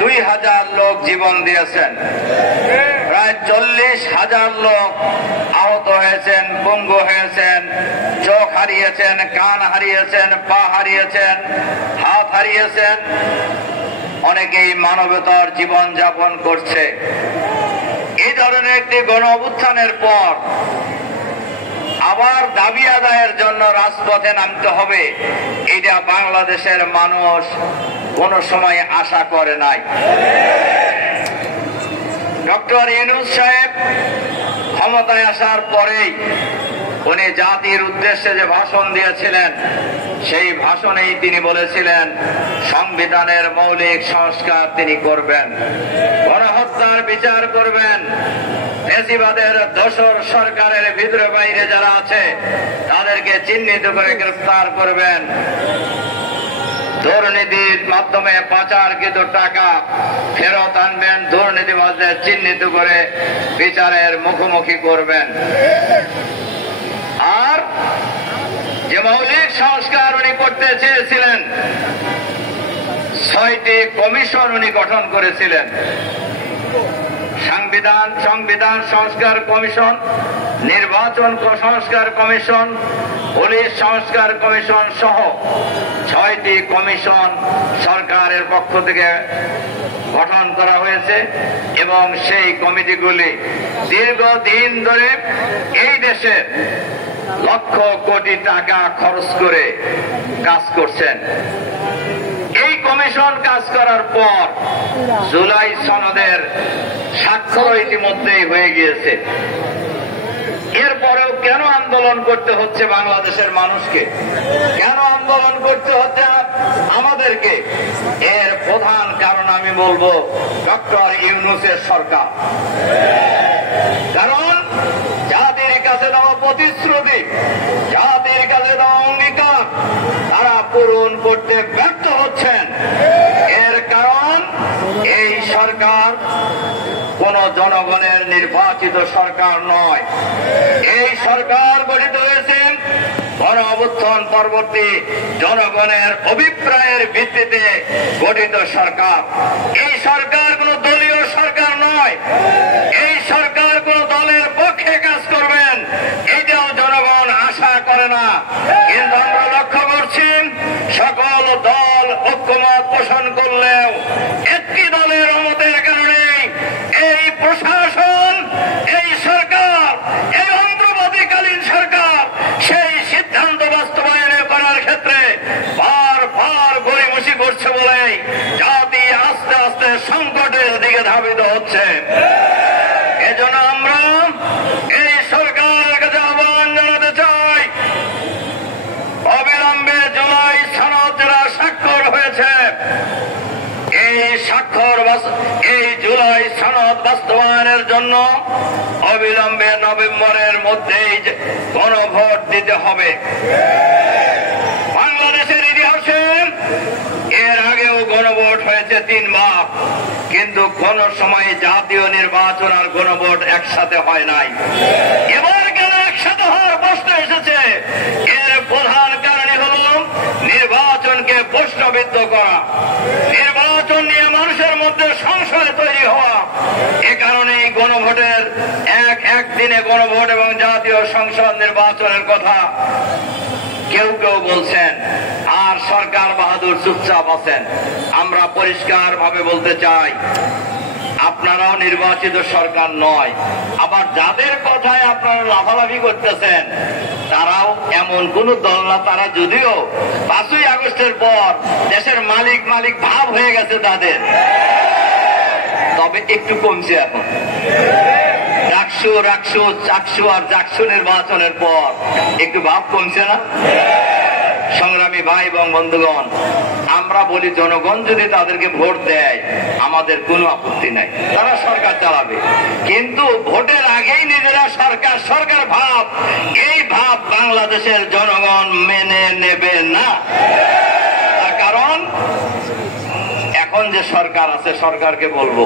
2000 লোক জীবন দিয়েছেন, প্রায় 40,000 লোক আহত হয়েছেন, পঙ্গু হয়েছেন, চোখ হারিয়েছেন, কান হারিয়েছেন, পা হারিয়েছেন, হাত হারিয়েছেন। অনেকেই মানবতার জীবন যাপন করছে। এই ধরনের একটি গণ অভ্যুত্থানের পর আবার দাবি আদায়ের জন্য রাজপথে নামতে হবে, এটা বাংলাদেশের মানুষ কোন সময় আশা করে নাই। ডক্টর ইউনূস সাহেব ক্ষমতায় আসার পরেই উনি জাতির উদ্দেশ্যে যে ভাষণ দিয়েছিলেন, সেই ভাষণেই তিনি বলেছিলেন সংবিধানের মৌলিক সংস্কার তিনি করবেন, গণহত্যার বিচার করবেন, ফ্যাসিবাদের দোসর সরকারের ভিতরে বাইরে যারা আছে তাদেরকে চিহ্নিত করে গ্রেফতার করবেন, দুর্নীতির মাধ্যমে পাচারকৃত টাকা ফেরত আনবেন, দুর্নীতিবাজদের চিহ্নিত করে বিচারের মুখোমুখি করবেন। আর যে মৌলিক সংস্কার উনি করতে চেয়েছিলেন, 6টি কমিশন উনি গঠন করেছিলেন। সংবিধান সংস্কার কমিশন, নির্বাচন সংস্কার কমিশন, পুলিশ সংস্কার কমিশন সহ 6টি কমিশন সরকারের পক্ষ থেকে গঠন করা হয়েছে এবং সেই কমিটিগুলি দীর্ঘদিন ধরে এই দেশের লক্ষ কোটি টাকা খরচ করে কাজ করছেন। এই কমিশন কাজ করার পর জুলাই সনদের স্বাক্ষর ইতিমধ্যেই হয়ে গিয়েছে। এরপরেও কেন আন্দোলন করতে হচ্ছে বাংলাদেশের মানুষকে, কেন আন্দোলন করতে হচ্ছে আমাদেরকে? এর প্রধান কারণ আমি বলবো ডক্টর ইউনূসের সরকার। কারণ জাতির কাছে দেওয়া প্রতিশ্রুতি, জাতির কাছে দেওয়া অঙ্গীকার তারা পূরণ করতে ব্যর্থ হচ্ছেন। এর কারণ এই সরকার কোন জনগণের নির্বাচিত সরকার নয়। এই সরকার গঠিত হয়েছে গণ অভ্যুত্থান পরবর্তী জনগণের অভিপ্রায়ের ভিত্তিতে গঠিত সরকার। এই সরকার কোন দলীয় সরকার নয়। এই সরকার কোন দলের পক্ষে কাজ করবেন এটাও জনগণ আশা করে না। কিন্তু আমরা লক্ষ্য করছি সকল দল ঐক্যমত পোষণ করলেও একটি দলের অমতের কারণে এই প্রশাসন, এই সরকার, এই অন্তর্বর্তীকালীন সরকার সেই সিদ্ধান্ত বাস্তবায়ন করার ক্ষেত্রে বারবার গড়িমসি করছে বলে জাতি আস্তে আস্তে সংকটের দিকে ধাবিত হচ্ছে। এজন্য আমরা এই সরকারের কাছে আহ্বান জানাতে চাই, অবিলম্বে জুলাই সনদ যারা স্বাক্ষর হয়েছে, এই জুলাই সনদ বাস্তবায়নের জন্য অবিলম্বে নভেম্বরের মধ্যেই গণভোট দিতে হবে। বাংলাদেশের ইতিহাসে এর আগেও গণভোট হয়েছে 3 বার, কিন্তু কোন সময় জাতীয় নির্বাচন আর গণভোট একসাথে হয় নাই। এবার কেন একসাথে হওয়ার প্রশ্ন এসেছে? এর প্রধান কারণ হল নির্বাচনকে প্রশ্নবিদ্ধ করা, নির্বাচন নিয়ে মানুষের মধ্যে সংশয় তৈরি হওয়া। এ কারণে গণভোটের একদিনে গণভোট এবং জাতীয় সংসদ নির্বাচনের কথা কেউ কেউ বলছেন, আর সরকার বাহাদুর চুপচাপ আছেন। আমরা পরিষ্কার ভাবে বলতে চাই, আপনারাও নির্বাচিত সরকার নয়। আবার যাদের কথায় আপনারা লাফালাফি করতেছেন তারাও এমন কোন দল না। তারা যদিও 5ই আগস্টের পর দেশের মালিক ভাব হয়ে গেছে তাদের, তবে একটু কমছে এখন। চাকসু আর জাকসু নির্বাচনের পর একটু ভাব কমছে না? সংগ্রামী ভাই এবং বন্ধুগণ, আমরা বলি জনগণ যদি তাদেরকে ভোট দেয় আমাদের কোনো আপত্তি নাই, তারা সরকার চালাবে। কিন্তু ভোটের আগেই নিজেরা সরকার ভাব, এই ভাব বাংলাদেশের জনগণ মেনে নেবে না। তার কারণ এখন যে সরকার আছে, সরকারকে বলবো